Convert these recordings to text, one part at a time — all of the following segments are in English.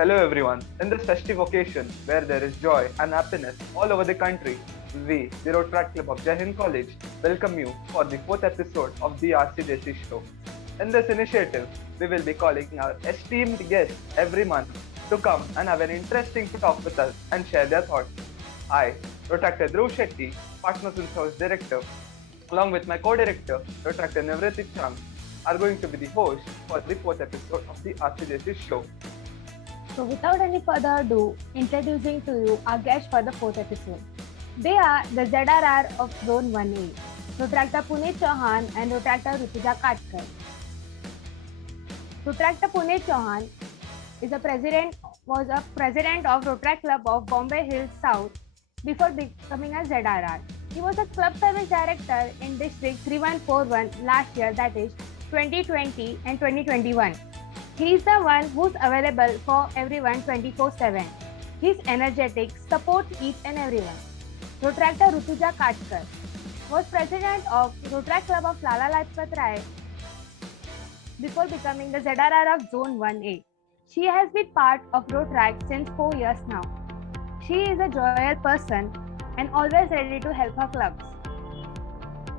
Hello everyone. In this festive occasion where there is joy and happiness all over the country, we, the Rotaract Club of Jai Hind College, welcome you for the fourth episode of the RCJC show. In this initiative, we will be calling our esteemed guests every month to come and have an interesting talk with us and share their thoughts. I, Rotaractor Dhruv Shetty, Partners in Service Director, along with my co-director, Rotaractor Nivriti Chang, are going to be the host for the fourth episode of the RCJC show. So without any further ado, introducing to you our guests for the fourth episode. They are the ZRR of Zone 1A, Rotaractor Puneet Chauhan and Rotaractor Rutuja Katkar. Rotaractor Puneet Chauhan was a president of Rotaract Club of Bombay Hills South before becoming a ZRR. He was a club service director in District 3141 last year, that is 2020 and 2021. He is the one who's available for everyone 24/7. He's energetic, supports each and everyone. Rotaractor Rutuja Katkar was president of Rotaract Club of Lala Lajpat Rai before becoming the ZRR of Zone 1A. She has been part of Rotaract since 4 years now. She is a joyous person and always ready to help her clubs.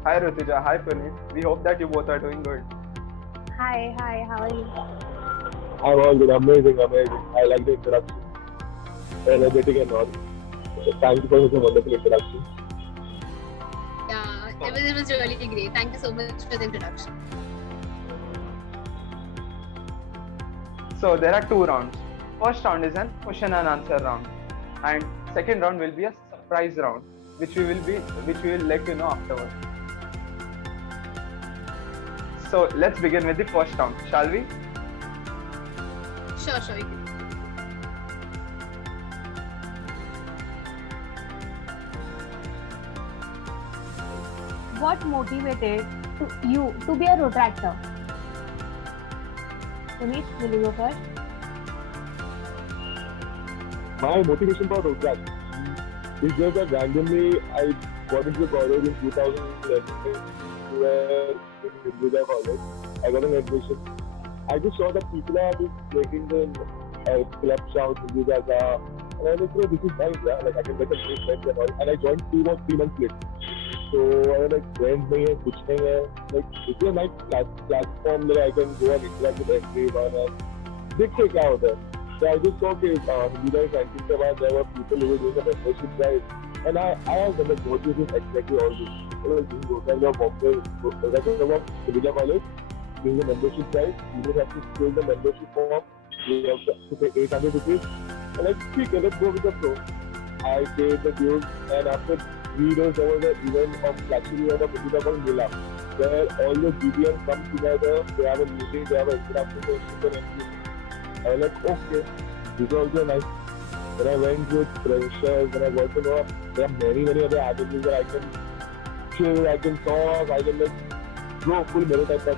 Hi Rutuja, hi Puneet. We hope that you both are doing good. Hi, how are you? I'm all good, amazing. I like the introduction. Energetic and all. So thank you for such a wonderful introduction. Yeah, it was really great. Thank you so much for the introduction. So there are two rounds. First round is an question and answer round, and second round will be a surprise round, which we will let you know afterwards. So let's begin with the first round, shall we? Sure, you can. What motivated you to be a Rotaractor? Puneet, will you go first? My motivation for Rotaract is just that randomly I got into college in 2011 where in Vidya College I got an admission. I just saw that people are just making the club shout in Vidya, and I was like, bro, this is nice, yeah? Like I can get a great friends and all. And I joined 2 or 3 months late. So I was like, friends nahi hai, kuch nahi hai. Like this is a nice platform that I can go and interact with everyone and देखते क्या होता है. So I just saw कि Vidya canteen के बाद there were people who were doing a membership drive, and I asked them like, what is this exactly all this? I was doing Rotaract of Bombay, Rotaract of Vidya College, doing a membership drive. You just have to fill the membership form. You have to pay 800 rupees. And like, okay, let's go with the flow. I paid the dues, and after 3 days there was an event of flagship event of Vidya called Mila, where all the GBM come together. They have a meeting, they have an interaction with everything. I was like, okay, this is also nice. Then I went with freshers, and I got to know there are many other avenues that I can chill, I can talk, I can like go full मेरे type का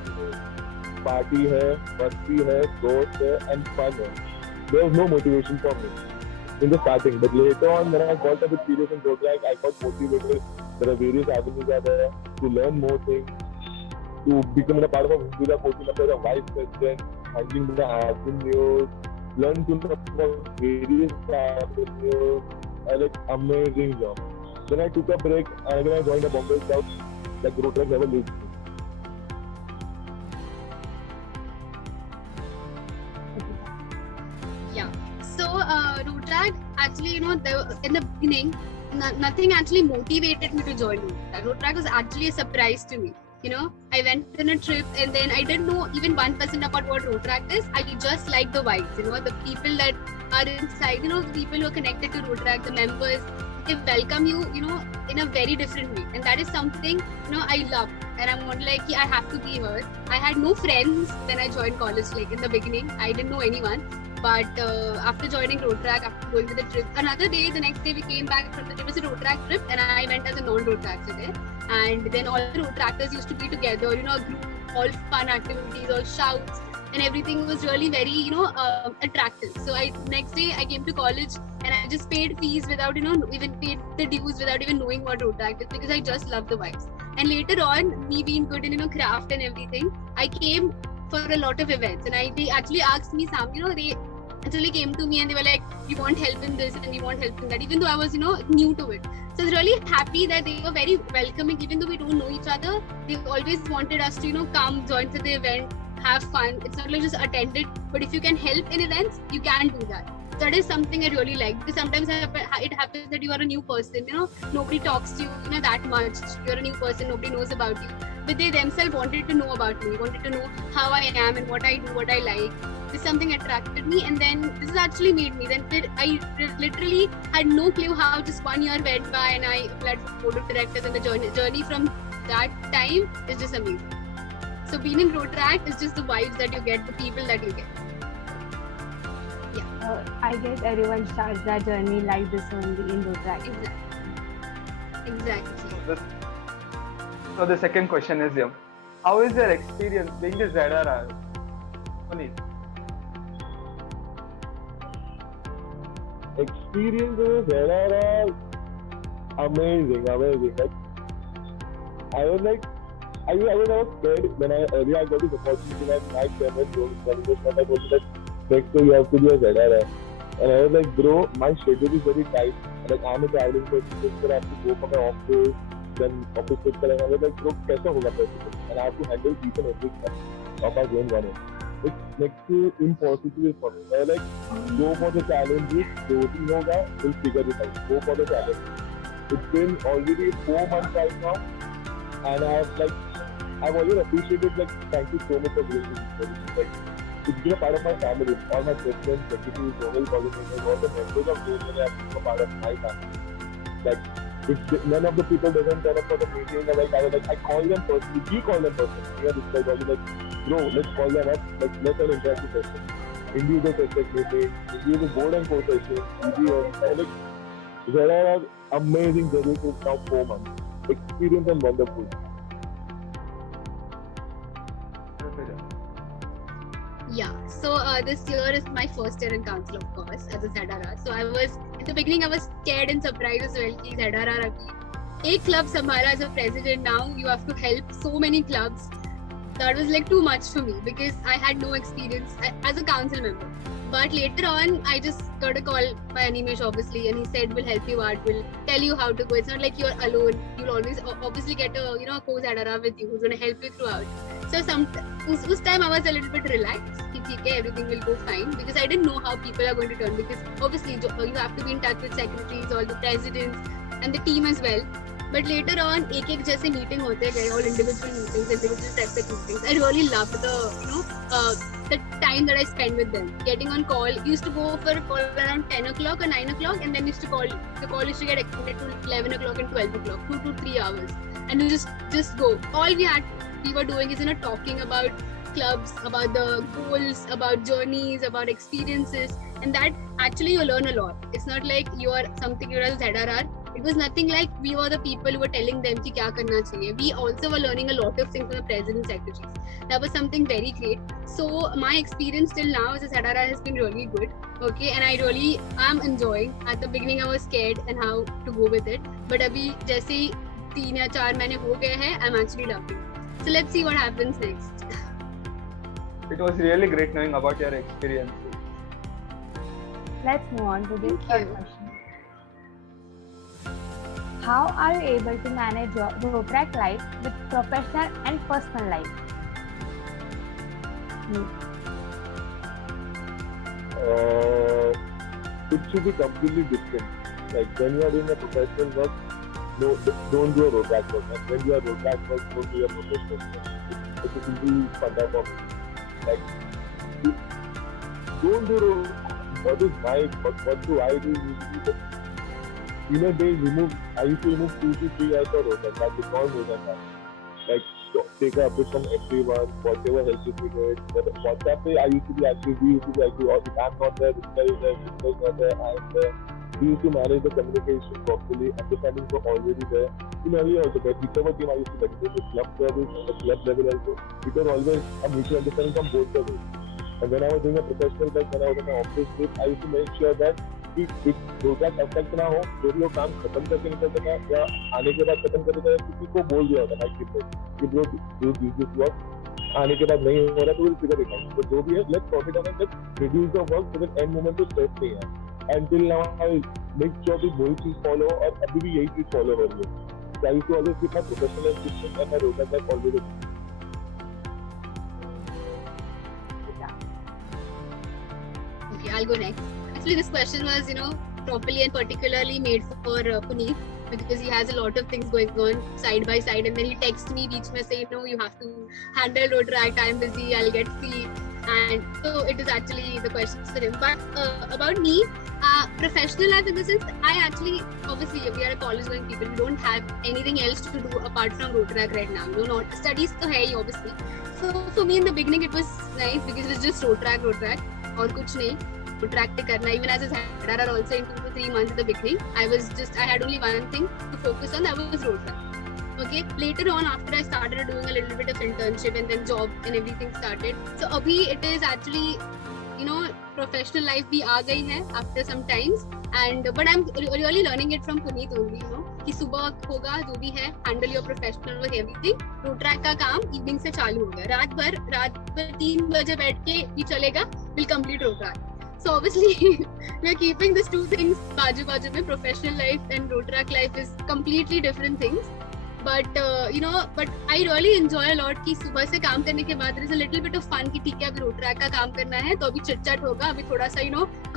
party है, मस्ती है, दोस्त है, and fun है. There was no motivation for me in the starting, but later on when I got a bit serious in Rotaract, I got motivated. There are various avenues are there to learn more things, to become a part of a Vidya coaching as a vice president, handling the avenues, learn to know about various avenues. I like amazing job. Then I took a break and then I joined a Bombay South, like Rotaract never leaves me. Yeah. So Rotaract actually, in the beginning, nothing actually motivated me to join Rotaract. Rotaract was actually a surprise to me. I went on a trip and then I didn't know even 1% about what Rotaract is. I just like the vibes, the people that are inside, the people who are connected to Rotaract, the members, they welcome you, in a very different way. And that is something, I love. And I'm more like, I have to be here. I had no friends when I joined college, like in the beginning, I didn't know anyone. But after joining Rotaract, after going to the trip, another day, the next day we came back from it was a Rotaract trip and I went as a non-Rotaractor there. And then all the Rotaractors used to be together, a group, all fun activities, all shouts, and everything was really very, attractive. So next day I came to college and I just paid fees without, even paid the dues without even knowing what Rotaract is because I just love the vibes. And later on, me being good in, craft and everything, I came for a lot of events and they actually asked me, Sam, they actually came to me and they were like, we want help in this and we want help in that, even though I was, new to it. So I was really happy that they were very welcoming, even though we don't know each other. They always wanted us to, come, join to the event, have fun. It's not like just attend it, but if you can help in events, you can do that. That is something I really like, because sometimes it happens that you are a new person, nobody talks to you, that much. You're a new person, nobody knows about you. But they themselves wanted to know about me, wanted to know how I am and what I do, what I like. This is something attracted me, and then this has actually made me. Then I literally had no clue how just 1 year went by, and I applied for board of directors, and the journey from that time is just amazing. So being in Rotaract is just the vibes that you get, the people that you get. I guess everyone starts their journey like this only in Rotaract. Exactly. So the second question is, how is your experience being the ZRR? Puneet. Experiences there are amazing. Like, I was scared when I got this opportunity that my chairman told me that next year you have to be a ZRR. And I was like, bro, my schedule is very tight. Like, I'm a traveling person, so I have to go for my office, then office trip. And I was like, bro, kaise hoga president? And I have to handle each and every stuff of our zone 1. It's next to impossible for me. I was like, go for the challenges, जो भी होगा, we'll figure it out. Go for the challenge. It's been already 4 months right now, and I've always appreciated, thank you so much for doing this. Like, it's been a part of my family. All my presidents, secretaries, zonal coordinators, all the members of zone have been a part of my family. Like, if none of the people doesn't turn up for the meeting, I call them personally. We call them personally. It's like, bro, let's call them up. Let's have an interactive session. Individual suspect meeting, individual board and core session, EGM. There are amazing journey for now 4 months. Experience and wonderful. Yeah, so this year is my first year in council, of course, as a ZRR. So in the beginning, I was scared and surprised as well. Ki ZRR a club sambhala as a president. Now you have to help so many clubs. That was too much for me, because I had no experience as a council member. But later on, I just got a call by Animesh, obviously, and he said, we'll help you out, we'll tell you how to go. It's not like you're alone. You'll always obviously get a co-ZRR with you who's going to help you throughout. So this time I was a little bit relaxed. Everything will go fine, because I didn't know how people are going to turn, because obviously you have to be in touch with secretaries, all the presidents and the team as well. But later on, एक जैसे meeting होते गए, all individual meetings, individual separate meetings. I really loved the time that I spent with them. Getting on call, used to go for a call around 10 o'clock or 9 o'clock, and then the call used to get extended to 11 o'clock and 12 o'clock, 2 to 3 hours. And you just go. All we were doing is talking about clubs, about the goals, about journeys, about experiences, and that actually you learn a lot. It's not like you're a ZRR. It was nothing like we were the people who were telling them ki kya karna chahiye. We also were learning a lot of things from the president secretaries. That was something very great. So my experience till now as a ZRR has been really good. Okay, and I really am enjoying. At the beginning I was scared and how to go with it, but abhi jaise 3 या 4 महीने हो गए हैं, I'm actually loving it. So let's see what happens next. It was really great knowing about your experience. Let's move on to the Thank third you. question. How are you able to manage your Rotaract life with professional and personal life? It should be completely different. Like, when you are doing a professional work, no, don't do a Rotaract work. And when you are Rotaract work, don't do a professional work. It's a simple fundamental. Like, don't do what is right, but what do I do usually? In a day, I used to remove 2 to 3 hours of Rotaract. That is not Rotaract. Like, take a update from everyone, whatever helps you with it. But WhatsApp, I used to be active, we used to be active. Or if I'm not there, this guy is there, this guy is not there, I'm there. We used to manage the communication properly, understanding were already there. In earlier also, but whichever team I used to dedicate to club service and the club level also, it was always a mutual understanding from both the ways. And when I was doing a professional work, when I was in my office trip, I used to make sure that if Rotaract affect ना हो, जो भी वो काम खत्म करके निकलते हैं या आने के बाद खत्म करके किसी को बोल दिया होता है कि bro, do this work आने के बाद नहीं हो रहा तो विल फिगर इट आउट. तो जो भी है let's sort it out and let's reduce the work so that end moment पे स्ट्रेस नहीं है. And till now I make sure कि वही चीज फॉलो और अभी भी यही चीज फॉलो हो रही है. I used to always keep my professional assistant and my rota that always. Okay, I'll go next. Actually, this question was, properly and particularly made for Puneet because he has a lot of things going on side by side, and then he texts me each message, you have to handle road track. I'm busy. I'll get free, and so it is actually the questions for him. But about me, professional life in the sense, I actually, obviously, we are a college-going people. We don't have anything else to do apart from road track right now. Not studies to hai obviously. So for me in the beginning, it was nice because it was just road track, और कुछ नहीं. Road track पे करना. Even as a ZRR also in 2 to 3 months in the beginning, I had only one thing to focus on. That was road track. Okay. Later on, after I started doing a little bit of internship and then job and everything started. So abhi it is actually, professional life भी आ गई है after some times, but I'm really learning it from Puneet only, कि सुबह होगा जो भी है, handle your professional work everything. road track का काम evening से चालू होगा, रात भर 3 बजे बैठ के भी चलेगा, will complete road track. So obviously we are keeping these two things बाजू में. Professional life and road track life is completely different things. But but I really enjoy a lot कि सुबह से काम करने के बाद there is a little bit of fun कि ठीक है अभी रोड ट्रैक का काम करना है तो अभी चिट-चैट होगा, अभी थोड़ा सा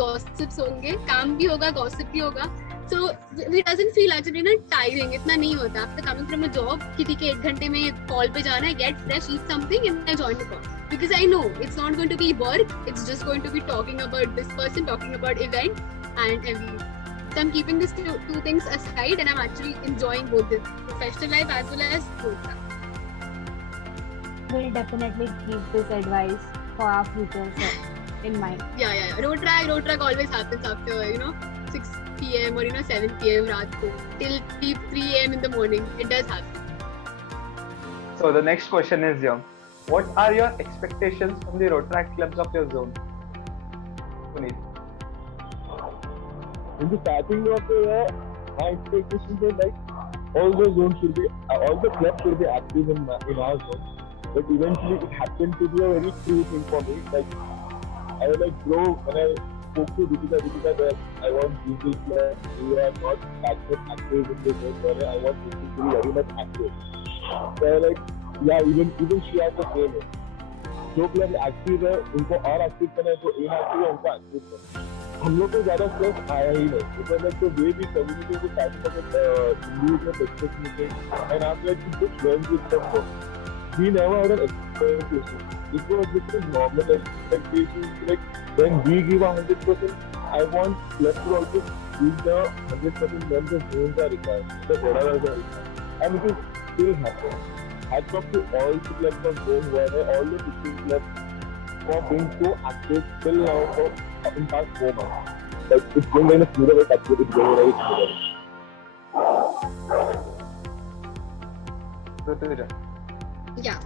गॉसिप्स होंगे, काम भी होगा, गॉसिप भी होगा. So it doesn't feel actually tiring. इतना नहीं होता after coming from a job कि ठीक है 1 घंटे में कॉल पे जाना है, get fresh, eat something and then join the call. Because I know it's not going to be work, it's just going to be talking about this person, talking about event and everything. So I'm keeping these two things aside and I'm actually enjoying both the professional life as well as road track. We'll definitely keep this advice for our future in mind. Yeah. Road track always happens after 6 p.m. or 7 p.m. रात को till 3 a.m. in the morning. It does happen. So the next question is, what are your expectations from the road track clubs of your zone? Puneet. In the starting of the year, my expectations were like all the clubs should be active in our zone. But eventually, it happened to be a very true thing for me. Like I was like, bro, when I spoke to Deepika that I want people club who are not that much active in the zone. I want people to be very much active. So I was like, yeah, even she has the same. जो club active है उनको और active करना है, जो inactive है उनको active करना है. हम लोग को ज्यादा स्ट्रेस आया ही नहीं because like the way we communicate with individual expectation and I like to just learn with them. We never had an expectation. It was just a normal expectation. Like when we give 100%, I want clubs to also give the 100% when the zones are required, the whatever are required, and it is still happening. Hats off to all the clubs of zone where all the 15 clubs for being so active till now for in past 4 months. Like it's going in a smoother way, it's going very smoother. Yeah,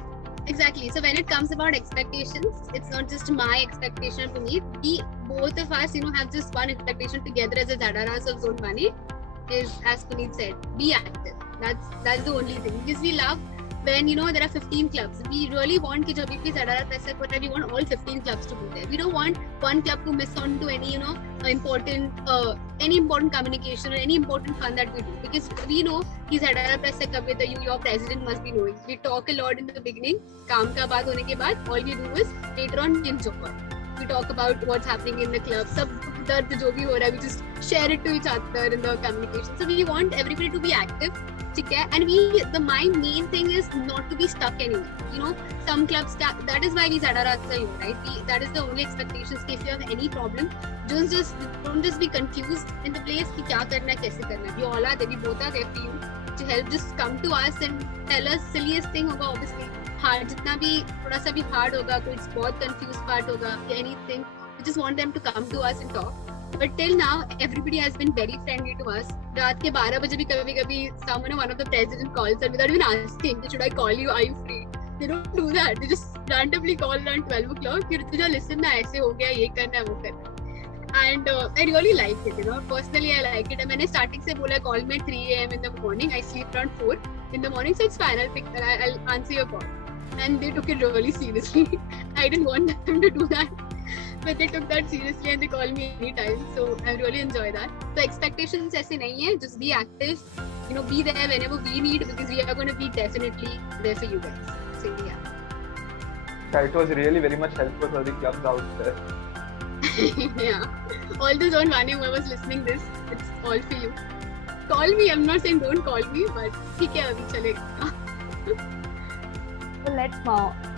exactly. So when it comes about expectations, it's not just my expectation to me. We both of us, have just one expectation together as a ZRRs of Zone 1 is, as Puneet said, be active. That's the only thing. Because we love when there are 15 clubs. We really want कि जब भी ZRR पैसा कर रहा है, we want all 15 clubs to be there. We don't want one club to miss on to any important communication or any important fun that we do, because we know कि ZRR पैसा कब है, your president must be knowing. We talk a lot in the beginning. काम का बात होने के बाद all we do is later on enjoy. We talk about what's happening in the club. सब दर्द जो भी हो रहा है, we just share it to each other in the communication. So we want everybody to be active. And my main thing is not to be stuck anywhere. Some clubs, that is why we ZRRs are here, right? That is the only expectations. If you have any problem, don't just be confused in the place कि क्या करना है, कैसे करना है. We all are there, we both are there for you to help. Just come to us and tell us silliest thing होगा, obviously. Hard, जितना भी थोड़ा सा भी hard होगा, कोई बहुत confused part होगा, anything. We just want them to come to us and talk. But till now, everybody has been very friendly to us. रात के 12 बजे भी कभी-कभी one of the president calls us without even asking, should I call you? Are you free? They don't do that. They just randomly call around 12 o'clock. फिर तुझे listen ना ऐसे हो गया, ये करना है, वो करना है. And I really like it. Personally I like it. मैंने starting से बोला call me at 3 a.m. in the morning. I sleep around 4 in the morning, so it's fine. I'll answer your call. and they took it really seriously. I didn't want them to do that, but they took that seriously and they call me anytime. So I really enjoy that. So expectations aise nahi hai, just be active, be there whenever we need, because we are going to be definitely there for you guys. So yeah. It was really very much helpful for the clubs out there. Yeah. All those on Vane who was listening this, it's all for you. Call me. I'm not saying don't call me, but ठीक है अभी चलेगा. So let's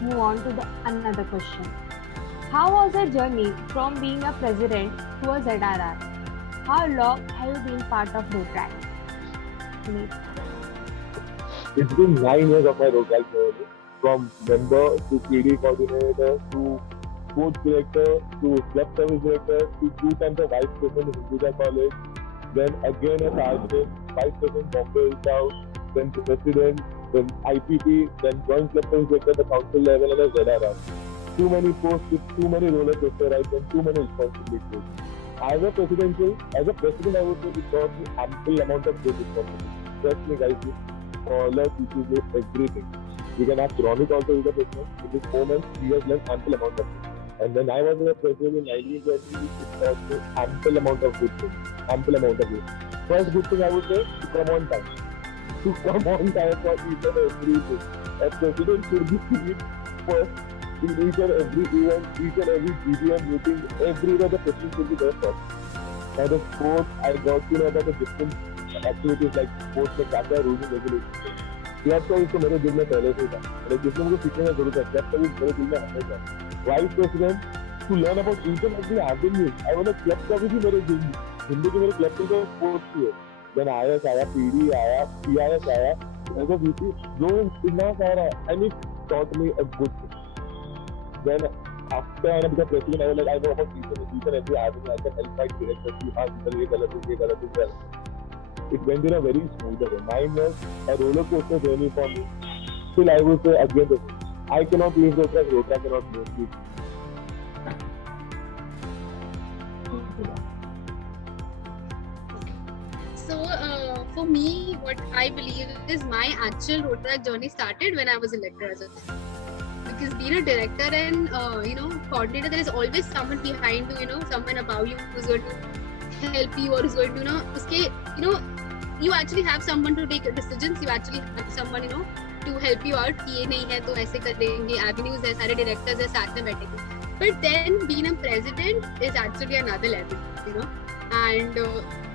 move on to the another question. How was your journey from being a president to a ZRR? How long have you been part of Rotrack? It's been 9 years of my Rotrack journey, from member to PD coordinator to sports director to club service director to 2 times a vice president of Hinduja College, then again a sergeant, vice president Bombay Hill South, then president, then IPP, then joint club service director at the council level and a ZRR. Too many posts with too many roller coaster rides and too many responsibilities. As a president, I would say it got me ample amount of good responsibility. Trust me guys, this scholar teaches me everything. You can ask Ronit also with the business. In this 4 months, he has learned ample amount of things. And when I was a president in 1920, it taught me ample amount of good things. Ample amount of good. First good thing I would say, to come on time. To come on time for each and everything. A president should be seen first in each and every event, each and every GDM meeting, everywhere the president should be there first. By the sports, I got to know about the different activities like sports में क्या क्या rules and regulations. Club service तो मेरे दिल में पहले से था, लेकिन जिसने मुझे सीखने की जरूरत है, क्लब सर्विस मेरे दिल में हमेशा. Vice president to learn about each and every avenue. I want a club service ही मेरे हिंदी के मेरे क्लब के स्पोर्ट्स की है. Then IS आया, PD आया, PIS आया, as a VP, जो इतना सारा, and it taught me a good thing. Then after I became president, I was like, I know about each and every avenue. I can help my directors see how ये गलत है. It went in a very smooth way. 9 years, a roller coaster journey for me. Still, I would say again, I cannot leave Rotrack. Rotrack cannot leave me. So for me, what I believe is my actual Rotrack journey started when I was elected as a because being a director and coordinator, there is always someone behind you, someone above you who's going to help you or who's going to you actually have someone to take your decisions. You actually have someone to help you out. ये नहीं है तो ऐसे कर देंगे. Avenues है, सारे directors है, साथ में बैठेंगे. But then being a president is actually another level, And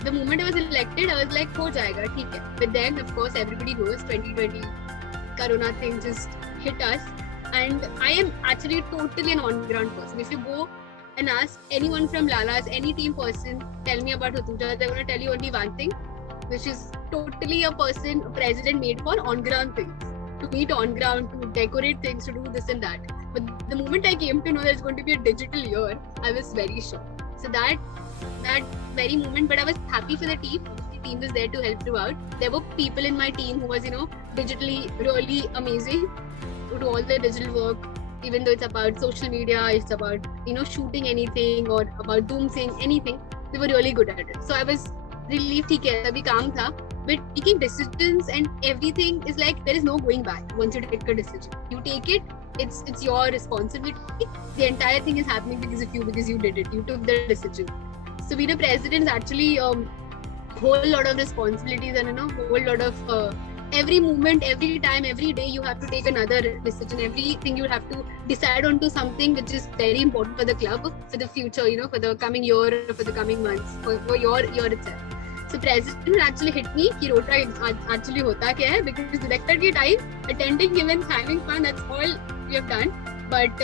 the moment I was elected, I was like, हो जाएगा, ठीक है. But then of course everybody knows 2020 Corona thing just hit us, and I am actually totally an on-ground person. If you go and ask anyone from Lala's, any team person, tell me about Hatuja, they're going to tell you only one thing, which is totally a president made for on-ground things, to meet on-ground, to decorate things, to do this and that. But the moment I came to know there's going to be a digital year, I was very shocked. So that very moment, but I was happy for the team. The team was there to help you out. There were people in my team who was, digitally really amazing, to do all the digital work, even though it's about social media, it's about, shooting anything or about Zoom saying anything, they were really good at it. So I was relieved, ठीक है, अभी काम था, but taking decisions and everything is like, there is no going back once you take a decision. You take it, it's your responsibility. The entire thing is happening because of you, because you did it, you took the decision. So being a president is actually whole lot of responsibilities and whole lot of every moment, every time, every day you have to take another decision. Everything you have to decide onto something which is very important for the club, for the future, for the coming year, for the coming months, for your year itself. So president actually hit me कि Rotrack actually होता क्या है, because director के time, attending events, having fun, that's all we have done. But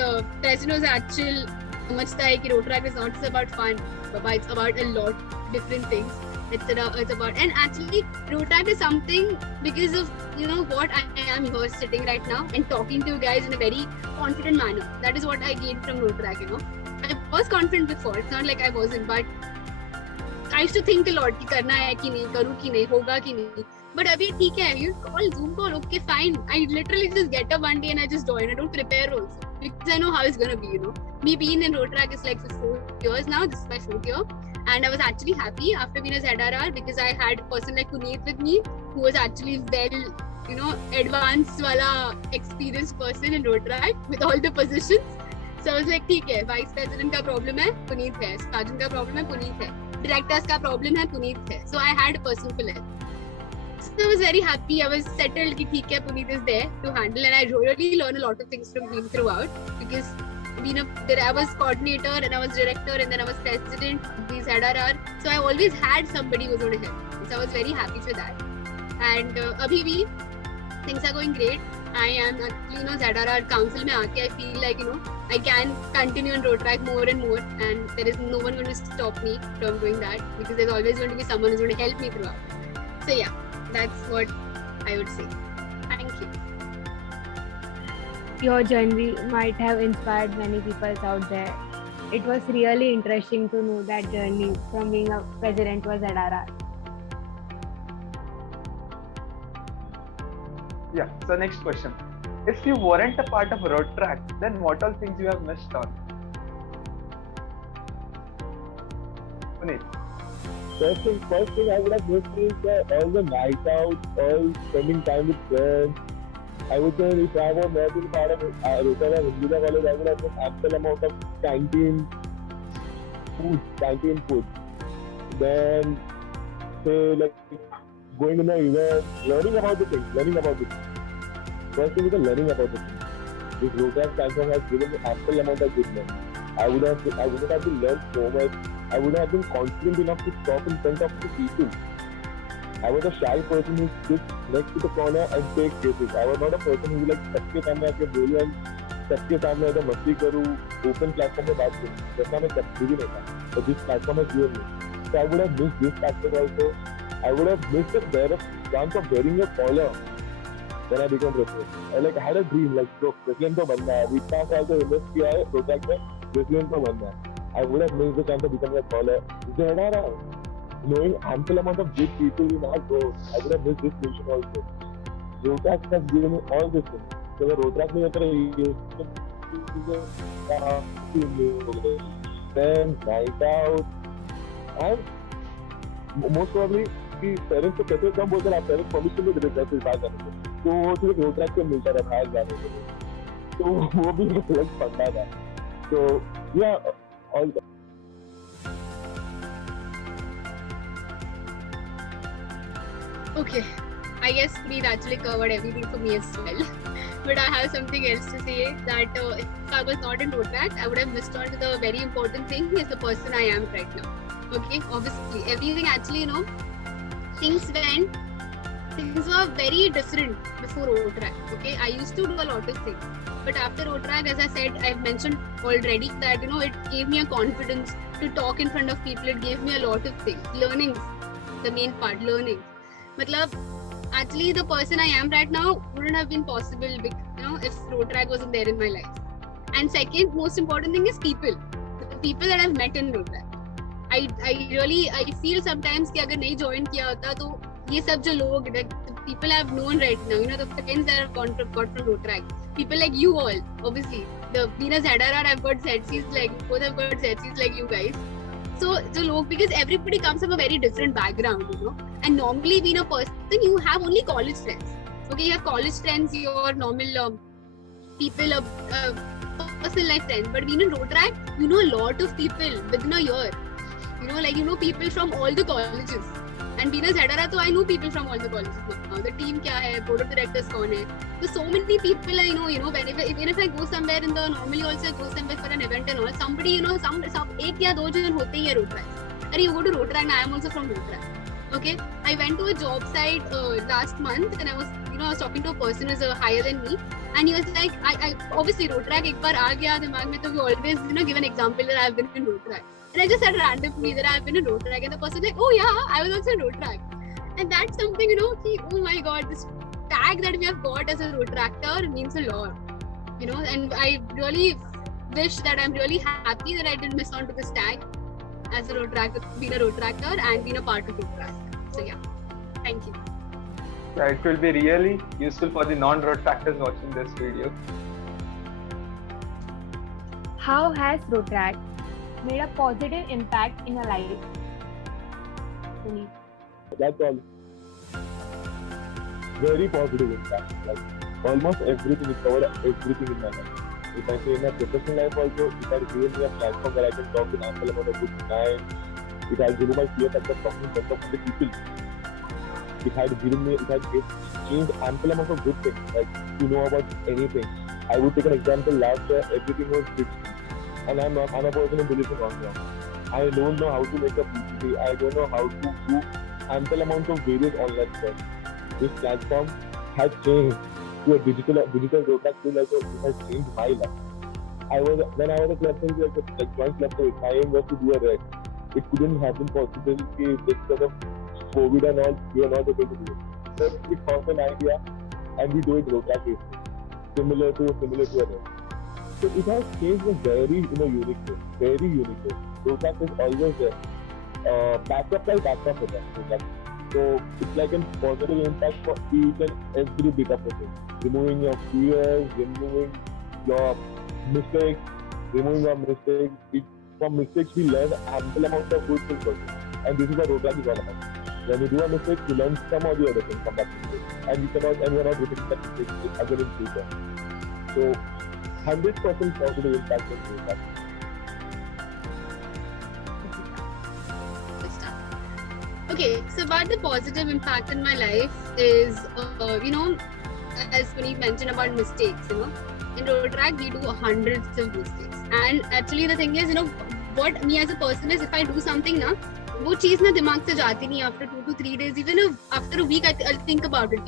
president was actually समझता है कि Rotrack is not just about fun, but it's about a lot of different things. It's about, and actually Rotrack is something because of what I am here sitting right now and talking to you guys in a very confident manner. That is what I gained from Rotrack. I was confident before. It's not like I wasn't, but I used to think a lot कि करना है कि नहीं, करूँ कि नहीं, होगा कि नहीं. But अभी ठीक है, you call Zoom call, okay, fine. I literally just get up one day and I just join. I don't prepare also because I know how it's gonna be. Me being in Rotrack is like for 4 years now. This is my 4th year. And I was actually happy after being a ZRR because I had a person like Puneet with me who was actually well advanced wala experienced person in road track with all the positions. So I was like, ठीक है, vice president का problem है, पुनीत है, sergeant का problem है, पुनीत है, directors का problem है, पुनीत है. So I had a person for it. So I was very happy. I was settled कि ठीक है, Puneet is there to handle, and I really learned a lot of things from him throughout because I was coordinator and I was director and then I was president of the ZRR. So I always had somebody who was going to help. So I was very happy for that. And abhi bhi things are going great. I am actually, ZRR council mein aake I feel like, I can continue on road track more and more, and there is no one going to stop me from doing that because there's always going to be someone who's going to help me throughout. So yeah, that's what I would say. Thank you. Your journey might have inspired many people out there. It was really interesting to know that journey from being a president was ZRR. Yeah, so next question. If you weren't a part of road track, then what all things you have missed on? Puneet. First thing I would have missed is all the night out, all spending time with friends. I would say if I were not in part of Rotara Hinduja College, I would have an ample amount of canteen food. Then, say, like, going in the event, learning about the things. First thing is learning about the things. This Rotara platform has given me ample amount of goodness. I would have to learn so much. I would have been confident enough to talk in front of the people. I was a shy person who stood next to the corner and take cases. I was not a person who like सबके सामने आके बोलूं and सबके सामने ऐसा मस्ती करूं, open platform पे बात करूं. जैसा मैं कभी भी नहीं था. But this platform has given me. So I would have missed this aspect also. I would have missed the chance of wearing a collar when I became president. I had a dream like, bro, president तो बनना है. अभी इतना साल से invest किया है project में, president तो बनना है. I would have missed the chance of becoming a scholar. Knowing ample amount of good people in our road, I would have missed this position also. Rotax has given me all these things. So the Rotax में then night out, and most probably कि parents को कैसे कम बोलते हैं, आप parents permission नहीं देते हैं बाहर जाने के, तो वो सिर्फ Rotax से मिलता था बाहर जाने के लिए, तो वो भी एक अलग फंडा था. So yeah. All Okay, I guess Preet actually covered everything for me as well. But I have something else to say that if I was not in road track, I would have missed on to the very important thing is the person I am right now. Okay, obviously everything actually, things were very different before road track. Okay, I used to do a lot of things. But after road track, as I said, I've mentioned already that, it gave me a confidence to talk in front of people. It gave me a lot of things. Learnings, the main part, learning. Matlab, actually the person I am right now wouldn't have been possible, if road track wasn't there in my life. And second, most important thing is people. The people that I've met in road track. I feel sometimes कि अगर नहीं join किया होता तो ये सब जो लोग, the people I've known right now, the friends that I've got from road track. People like you all, obviously. The being a ZRR, I've got ZCs both have got ZCs like you guys. So because everybody comes from a very different background, And normally being a person, you have only college friends. Okay, you have college friends, your normal people, personal life friends. But being in road track, you know a lot of people within a year. People from all the colleges. And being a ZRR, so I know people from all the colleges now. The team kya hai, board of directors kaun hai. So many people I know, even if I go somewhere normally also I go somewhere for an event and all, somebody, some ek ya do jan hote hi hai road track. And you go to road track and I am also from road track. Okay, I went to a job site last month and I was talking to a person who's higher than me, and he was like, I obviously road track ek baar aa gaya dimag mein, so we always give an example that I have been in road track. And I just said randomly that I have been in road track, and the person was like, oh yeah, I was also in road track. And that's something, oh my god, this tag that we have got as a road tractor means a lot, and I really wish that I'm really happy that I didn't miss on to this tag as a road tractor, being a road tractor and being a part of road track. So yeah, thank you. Yeah, it will be really useful for the non-road tractors watching this video. How has road track made a positive impact in your life? Puneet. That's all. very positive impact. Like almost everything, it covered everything in my life. If I say in my professional life also, it has given me a platform where I can talk in ample amount of good time. It has given my peers at the talking in front of other people. It had changed ample amount of good things, like to know about anything. I would take an example. Last year, everything was fixed, and I'm a person who believes in on ground. I don't know how to make a PPT. I don't know how to do ample amount of various online stuff. This platform has changed to a digital roadmap tool. Like it has changed my life. When I was a club thing, like joint club, so my aim was to do a rec. It couldn't happen possible because of COVID and all. We are not able to do it. So we found an idea, and we do it roadmap based, similar to a rec. So it has changed a very unique way. Very unique way. Roadmap is always there. Backup for that. So it's like a positive impact for each and every bit of it. Removing your fears, removing your mistakes. From mistakes we learn ample amount of good things also. And this is what roadmap is all about. When you do a mistake, you learn some of the other things from that mistake. And you are not repeating that mistake again in future. So 100% positive impact on roadmap. Okay, so about the positive impact in my life is, as Puneet mentioned about mistakes, in road track we do hundreds of mistakes. And actually the thing is, what me as a person is, if I do something na, वो चीज ना दिमाग से जाती नहीं. After 2 to 3 days, even after a week, I'll think about it.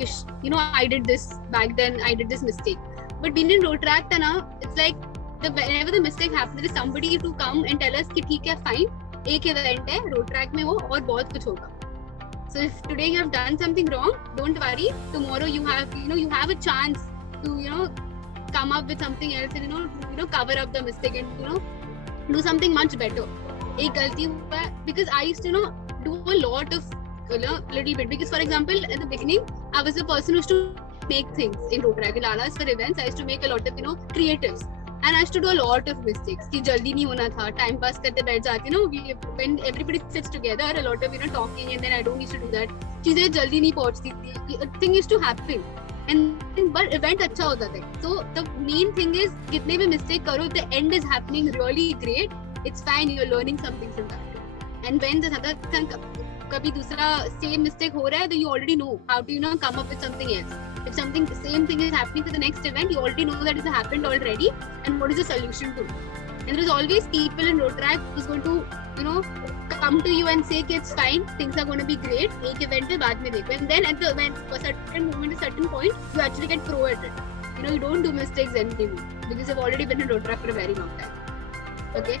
I did this back then. I did this mistake. But being in road track, it's like whenever the mistake happens, there is somebody to come and tell us कि ठीक है, fine. एक event है road track में वो और बहुत कुछ होगा. So if today you have done something wrong, don't worry. Tomorrow you have a chance to come up with something else and cover up the mistake and do something much better. एक गलती हुआ है, because I used to do a lot of little bit, because for example at the beginning I was a person who used to make things in road track. Lalas for events I used to make a lot of creatives, and I used to do a lot of mistakes कि जल्दी नहीं होना था, time pass करते बैठ जाती when everybody sits together, a lot of talking, and then I don't used to do that. चीजें जल्दी नहीं पहुंचती थी. Thing used to happen, but event अच्छा होता था. So the main thing is कितने भी mistake करो, the end is happening really great. It's fine, you're learning something from that. And when the other कभी दूसरा same mistake हो रहा है, then you already know how to come up with something else. If the same thing is happening for the next event, you already know that it has happened already and what is the solution to it. And there's always people in road track who's going to come to you and say it's fine, things are going to be great, एक event पे बाद में देखो. And then at a certain moment, a certain point, you actually get pro at it. You don't do mistakes anymore because you've already been in road track for a very long time. Okay,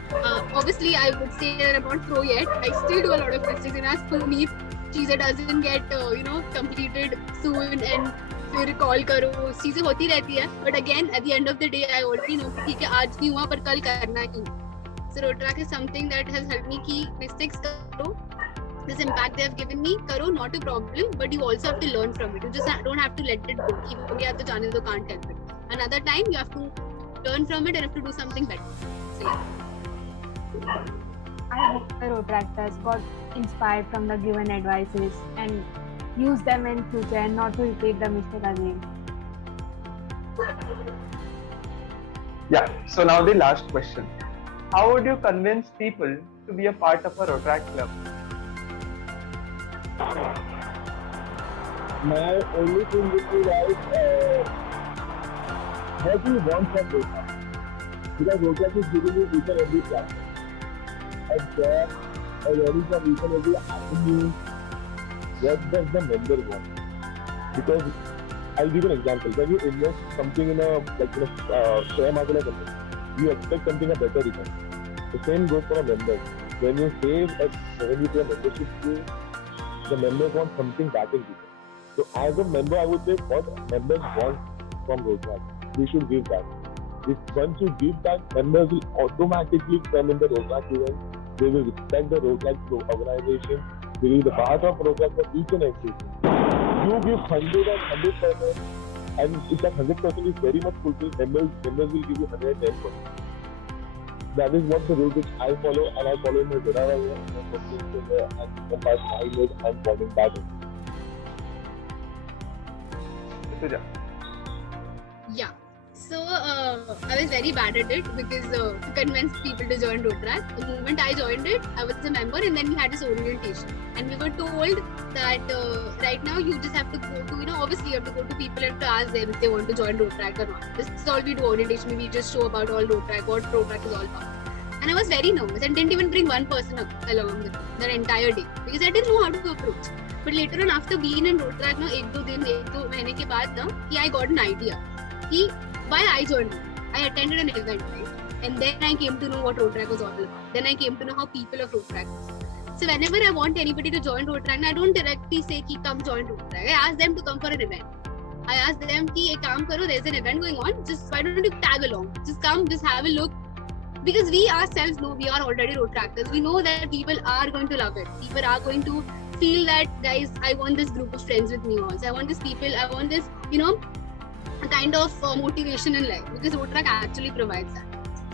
obviously I would say that I'm not pro yet. I still do a lot of mistakes, and as for me, चीजें doesn't get completed soon and फिर call करो, चीजें होती रहती है. But again, at the end of the day, I already know कि ठीक है, आज नहीं हुआ पर कल करना ही. So road track is something that has helped me कि mistakes करो, this impact they have given me करो, not a problem, but you also have to learn from it. You just don't have to let it go. कि हो गया तो जाने दो, can't help it. Another time you have to learn from it and have to do something better. So yeah. I hope the road tractors got inspired from the given advices and use them in future and not to repeat the mistake again. Yeah, so now the last question. How would you convince people to be a part of a road track club? My only thing would be like, what do you want from road track? Because road track is giving you each and every platform. And there, learning from each and every avenue, what does the member want? Because I'll give you an example. When you invest something in share market or something, you expect something a better return. The same goes for a member. When you pay a membership fee, the members want something back in return. So as a member, I would say what members want from road track, we should give back. If once you give back, members will automatically come in the road track event. They will respect the road track organization. They will be the part of road track for each and everything. You give 100%, and if that 100% is very much fulfilled, members will give you 110%. That is what the rule which I follow, and I follow in my Zedara way, and the past 5 years I'm following that. तुझा? Yeah. So I was very bad at it because to convince people to join Rotaract. The moment I joined it, I was a member, and then we had this orientation, and we were told that right now you just have to go to, obviously you have to go to people and to ask them if they want to join Rotaract or not. This is all we do orientation. We just show about all Rotaract, what Rotaract is all about. And I was very nervous and didn't even bring one person along with me that entire day because I didn't know how to approach. But later on, after being in Rotaract, एक दो महीने के बाद I got an idea. Why I joined it. I attended an event, right? And then I came to know what Rotaract was all about. Then I came to know how people of Rotaract was. So whenever I want anybody to join Rotaract, I don't directly say ki come join Rotaract. I ask them to come for an event. I ask them ki ek kaam karo, there's an event going on, just why don't you tag along? Just come, just have a look. Because we ourselves know we are already Rotaractors. We know that people are going to love it. People are going to feel that, guys, I want this group of friends with me also. I want this people, I want this, a kind of motivation in life, because Rotaract actually provides that.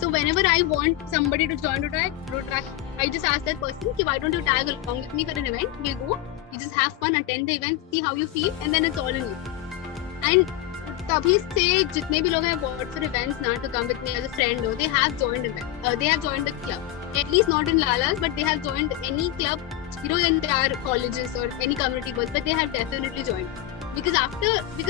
So whenever I want somebody to join Rotaract, I just ask that person, why don't you tag along with me for an event? We'll go, you just have fun, attend the event, see how you feel, and then it's all in you. And तभी से जितने भी लोग हैं bought for events now to come with me as a friend, they have joined they have joined the club. At least not in Lala's, but they have joined any club, in their colleges or any community bus, but they have definitely joined. Because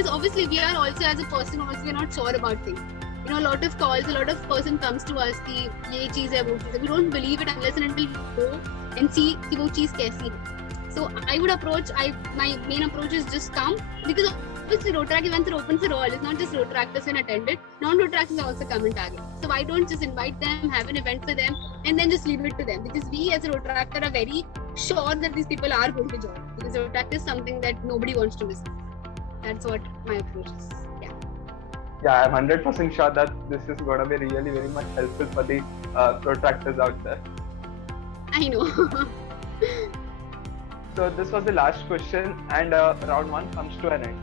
obviously we are also, as a person also, we are not sure about things. A lot of calls, a lot of person comes to us कि ये चीज़ है वो चीज़ है. We don't believe it unless and until we go and see कि वो चीज़ कैसी है. So I would approach, my main approach is just come, because obviously Rotaract events are open for all. It's not just Rotaractors can attend it. Non-Rotaractors also come and target. So why don't just invite them, have an event for them, and then just leave it to them? Because we as a Rotaractor are very sure that these people are going to join. Because Rotaract is something that nobody wants to miss. That's what my approach is. Yeah, I'm 100% sure that this is going to be really very much helpful for the Rotaractors out there. I know. So this was the last question, and round 1 comes to an end.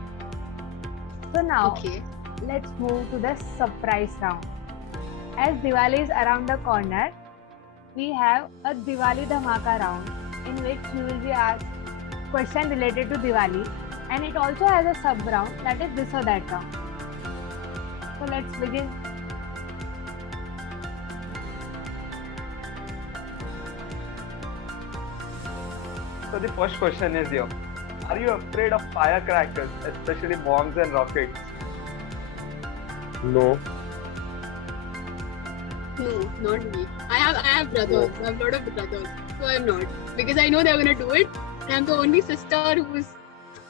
So now, Okay. let's move to the surprise round. As Diwali is around the corner, we have a Diwali Dhamaka round in which you will be asked questions related to Diwali, and it also has a sub round, that is this or that round. So let's begin. So the first question is here. Are you afraid of firecrackers, especially bombs and rockets? No. No, not me. I have brothers. I have a lot of brothers. So I'm not. Because I know they're gonna do it. And I'm the only sister who's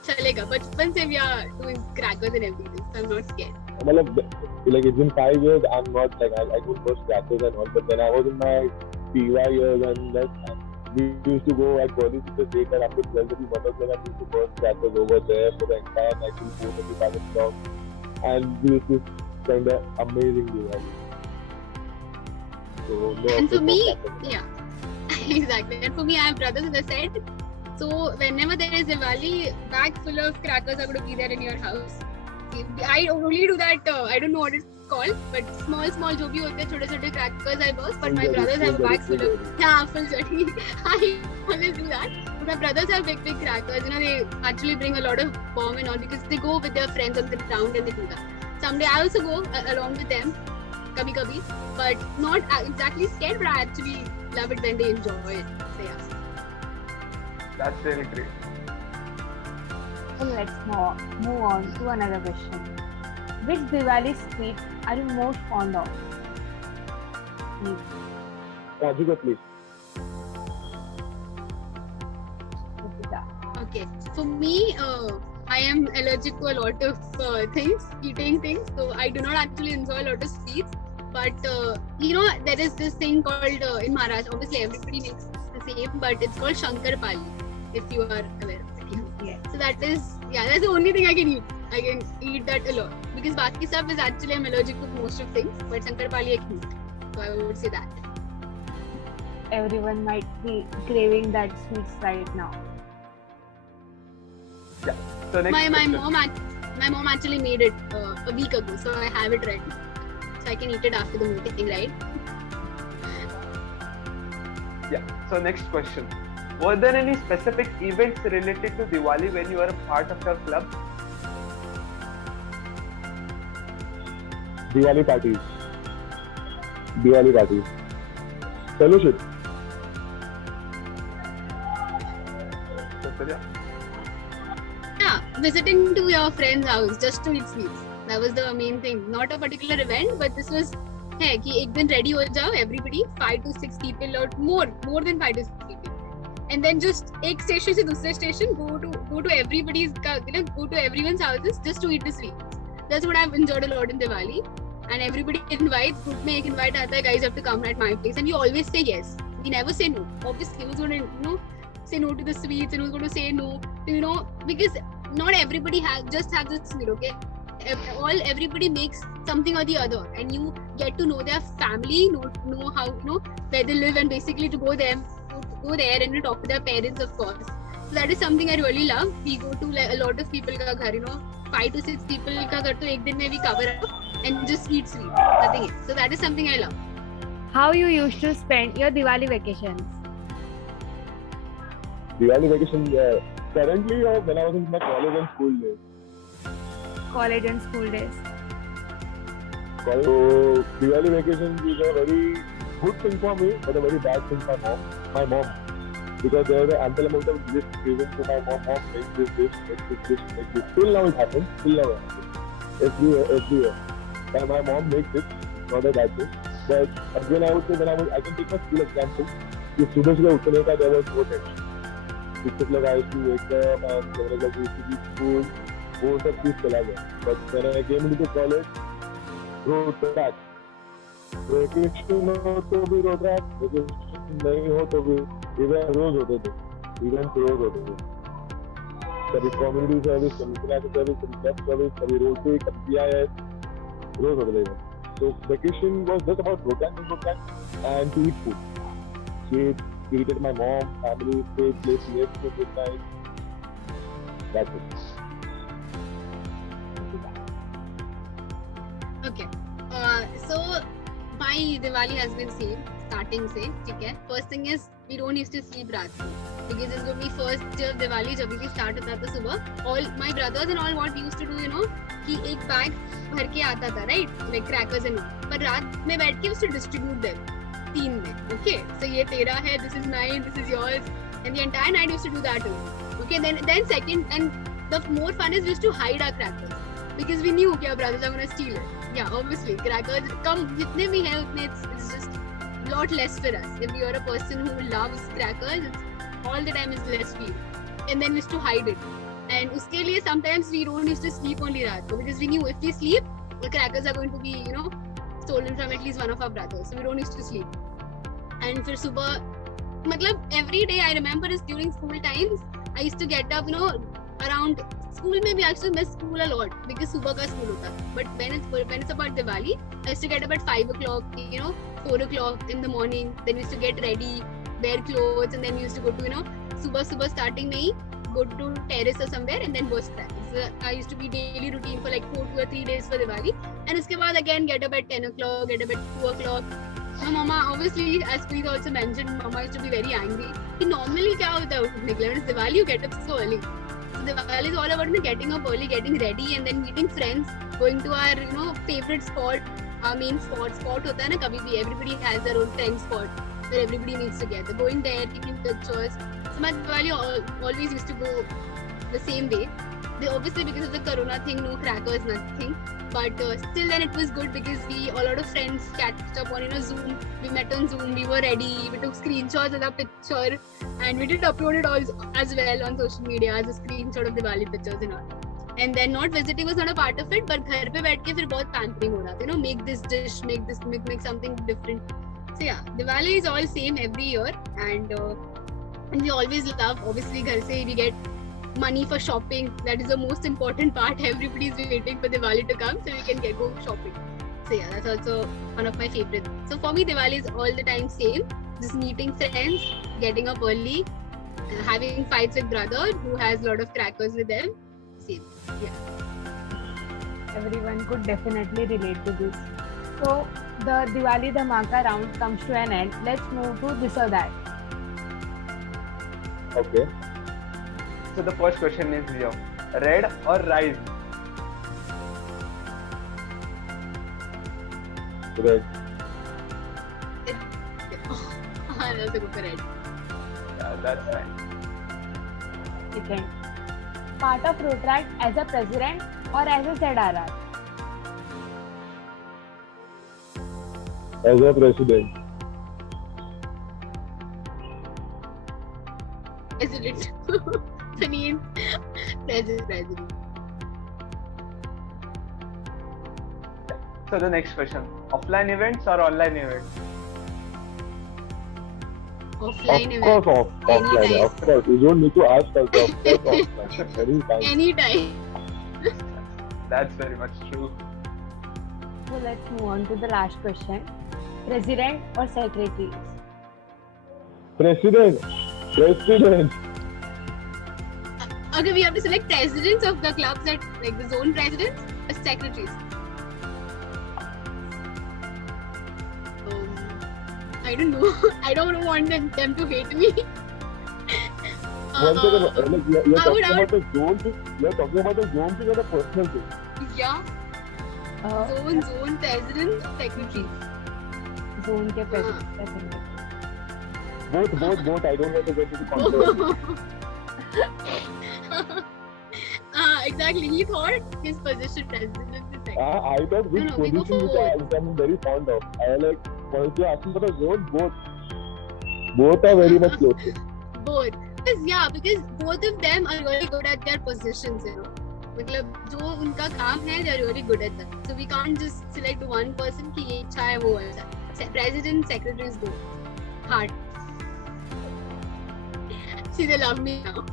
chalega. Bachpan se we are doing crackers and everything. So I'm not scared. Like it's been 5 years, I'm not like I don't burst crackers and all, but when I was in my PY years and we used to go at college to the state that after 12:30 1 o'clock and we used to burst crackers over there for the entire night till 4:30 5 o'clock, and this is kind of amazing Diwali. So no. And for me, crackers. yeah, exactly. And for me, I have brothers, as I said. So whenever there is Diwali, bag full of crackers are going to be there in your house. I only do that. I don't know what it's called, but small जो भी होते हैं छोटे crackers I burst. But my brothers have a bag full of full jari. I always do that. But my brothers have big crackers. They actually bring a lot of bomb and all because they go with their friends on the ground and they do that. Someday I also go along with them, kabhi, but not exactly scared. But I actually love it when they enjoy it. So yeah. That's really great. So let's move on to another question. Which Diwali sweet are you most fond of? Kaju Katli. Ritika. Okay, for me, I am allergic to a lot of eating things. So I do not actually enjoy a lot of sweets. But there is this thing called in Maharashtra. Obviously, everybody makes the same, but it's called Shankar Pali. If you are aware of it. Yes. So that's the only thing I can eat. I can eat that a lot because baki stuff is actually I'm allergic to most of things, but Shankar Pali I can eat. So I would say that. Everyone might be craving that sweets right now. Yeah. So next My question. mom actually made it a week ago, so I have it ready. So I can eat it after the meeting, right? Yeah. So next question. Were there any specific events related to Diwali when you were a part of your club? Diwali parties. Diwali parties. Fellowship. So, Surya? Yeah, visiting to your friend's house just to eat sweets. That was the main thing. Not a particular event, but this was है कि एक दिन ready हो जाओ everybody 5 to 6 people or more than 5 to 6 people and then just एक station से दूसरे station go to everybody's go to everyone's houses just to eat the sweets. That's what I've enjoyed a lot in Diwali. And everybody invites, group में एक invite आता है, guys have to come at my place, and we always say yes. We never say no. Obviously, who's going to say no to the sweets, and who's going to say no, because not everybody just have the sweet, okay? Everybody makes something or the other, and you get to know their family, know how where they live, and basically to go there and to talk to their parents, of course. So that is something I really love. We go to a lot of people का घर, 5 to 6 people का घर तो एक दिन में we cover up and just eat sweet, nothing else. So that is something I love. How you used to spend your Diwali vacations? Diwali vacation. Currently, when I was in my college and school days. College and school days. So Diwali vacation is a very good thing for me, but a very bad thing for my mom. Because there was an ample amount of list given to my mom. Mom, make this, make this. Till now it happens. Every year. And my mom makes it, not a bad thing. But again, I would say I can take my school example. If सुबह सुबह उठने का there was no tension. Because I used to wake up and 7 o'clock used to be school. वो सब चीज चला गया. But when I came into college, road track. Vacation हो तो भी road track, vacation नहीं हो तो भी event रोज होते थे. Events रोज होते थे. कभी community service, कभी international service, कभी club service, कभी road day, कभी PIS, रोज होते थे. So vacation was just about road track, and to eat food. Sleep, visited my mom, family, stay, play, sleep, good night. That's it. Okay. So my Diwali has been same starting से, ठीक है. First thing is we don't used to sleep रात को because it's going to be first जब Diwali जब भी start होता था सुबह, all my brothers and all what we used to do, कि एक bag भर के आता था, right, like crackers and all. पर रात में बैठ के used to distribute them 3 में, okay. So ये तेरा है, this is mine, this is yours, and the entire night used to do that only. Okay, then second, and the more fun is we used to hide our crackers because we knew कि our brothers are gonna steal it. Yeah, obviously crackers कम जितने भी हैं उतने it's just lot less for us. If you are a person who loves crackers, it's all the time is less for you. And then we used to hide it. And उसके लिए sometimes we don't used to sleep only रात को because we knew if we sleep, the crackers are going to be stolen from at least one of our brothers. So we don't used to sleep. And फिर सुबह मतलब every day I remember is during school times I used to get up around school में भी I used to miss school a lot because सुबह का school होता था. But when it's about Diwali, I used to get up at 5 o'clock, 4 o'clock in the morning. Then we used to get ready, wear clothes, and then we used to go to सुबह starting में ही go to terrace or somewhere and then burst crackers. So I used to be daily routine for like 4 to 3 days for Diwali. And उसके बाद again get up at 10 o'clock, get up at 2 o'clock. My mama, obviously, as Preet also mentioned, mama used to be very angry. Normally क्या होता है उठने के लिए? When it's Diwali, you get up so early. So Diwali is all about getting up early, getting ready, and then meeting friends, going to our favorite spot, our main spot होता है ना कभी भी. Everybody has their own friend spot where everybody meets together. Going there, taking pictures. So my Diwali always used to go the same way. Obviously because of the corona thing, no crackers, nothing. But still then it was good because a lot of friends catched up on Zoom. We met on Zoom, we were ready, we took screenshots of the picture and we did upload it all as well on social media as a screenshot of Diwali pictures and all. And then not visiting was not a part of it, but घर पे बैठ के फिर बहुत pampering हो रहा था, make this dish, make something different. So yeah, Diwali is all same every year and we always love, obviously घर से we get money for shopping. That is the most important part. Everybody is waiting for Diwali to come so we can go shopping. So yeah, that's also one of my favorites. So for me, Diwali is all the time same. Just meeting friends, getting up early, having fights with brother who has a lot of crackers with them. Same. Yeah. Everyone could definitely relate to this. So the Diwali Dhamaka round comes to an end. Let's move to this or that. Okay. So the first question is here, red or rice? Red. I'll also go for red. Yeah, that's fine. Second, part of Rotaract as a president or as a ZRR? As a president. President. Sunil. President. So the next question: offline events or online events? Offline Of course, offline. Anytime. Of course, you don't need to ask us. Of course, offline. Anytime. That's very much true. So let's move on to the last question. President or secretaries? President. Okay, we have to select presidents of the clubs that, like the zone presidents as secretaries. I don't know. I don't want them to hate me. One second, like, you're I talking would- about the zone thing. You're talking about the zone thing or the personal thing? Yeah, zone president, secretaries. Zone के president. Both. I don't want to get into controversy. Exactly. He thought his position president is secretary. I thought which No, we go position for which I'm very fond of. I like, once you're asking for the zone, both are very much close. Both. Because both of them are really good at their positions, you know. मतलब जो उनका काम है, they are really good at that. So we can't just select one person कि ये अच्छा है वो अच्छा है. President, secretaries go hard. See, they love me now.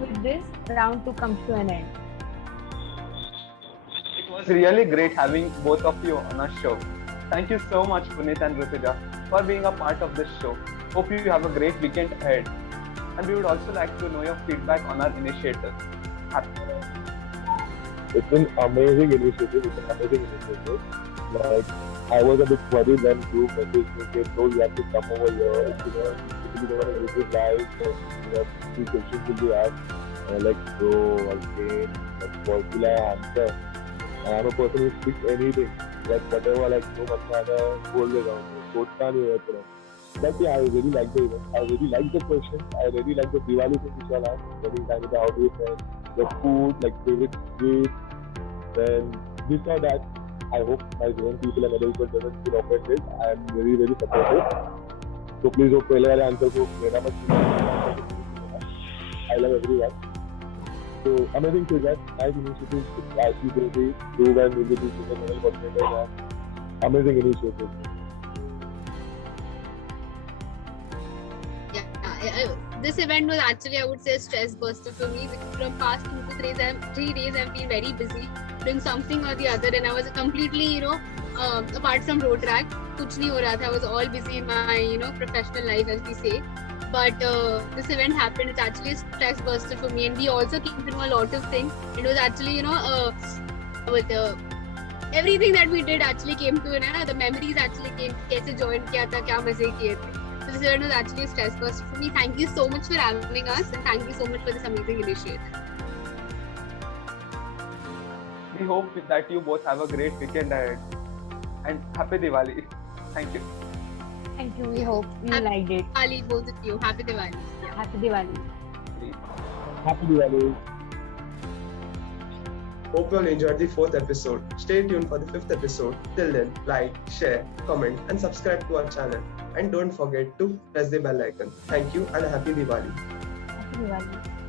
With this, round 2 comes to an end. It was really great having both of you on our show. Thank you so much, Puneet and Rutuja, for being a part of this show. Hope you have a great weekend ahead. And we would also like to know your feedback on our initiative. It's an amazing initiative. Like, I was a bit worried when you messaged me, okay, bro, you have to come over here. You know, if you don't want to use it live, so, you know, 3 questions will be asked. And I'm like, bro, again, like, what will I answer? And I'm a person who speaks anything. Like, whatever, like, no matter, hold it on. But yeah, I really like the event. I really like the questions. I really like the Diwali thing which you all have. Spending time with the audience and the food, like favorite sweet. Then this or that. I hope my Zoom people and other people doesn't feel offended. I am very, very supportive. So please hope पहले वाले answer को लेना मत. I love everyone. So amazing feedback. Nice initiative. ICBC, Dhruv and Nilgiri, coordinators. Amazing initiative. This event was actually, I would say, a stress buster for me. Because from past 2 to 3 days, I've been very busy doing something or the other, and I was completely, you know, apart from Rotaract, kuch nahi ho raha tha. I was all busy in my, you know, professional life, as we say. But this event happened. It's actually a stress buster for me, and we also came to know a lot of things. It was actually, you know, with everything that we did actually came to, you know, the memories actually came. कैसे join किया था, क्या मजे किए थे. So this event was actually a stress burst for me. Thank you so much for having us, and thank you so much for this amazing initiative. We hope that you both have a great weekend ahead. And happy Diwali. Thank you. Thank you. We hope you liked it. Ali, both of you. Happy Diwali. Happy Diwali. Happy Diwali. Hope you all enjoyed the 4th episode. Stay tuned for the 5th episode. Till then, like, share, comment, and subscribe to our channel. And don't forget to press the bell icon. Thank you and happy Diwali. Happy Diwali.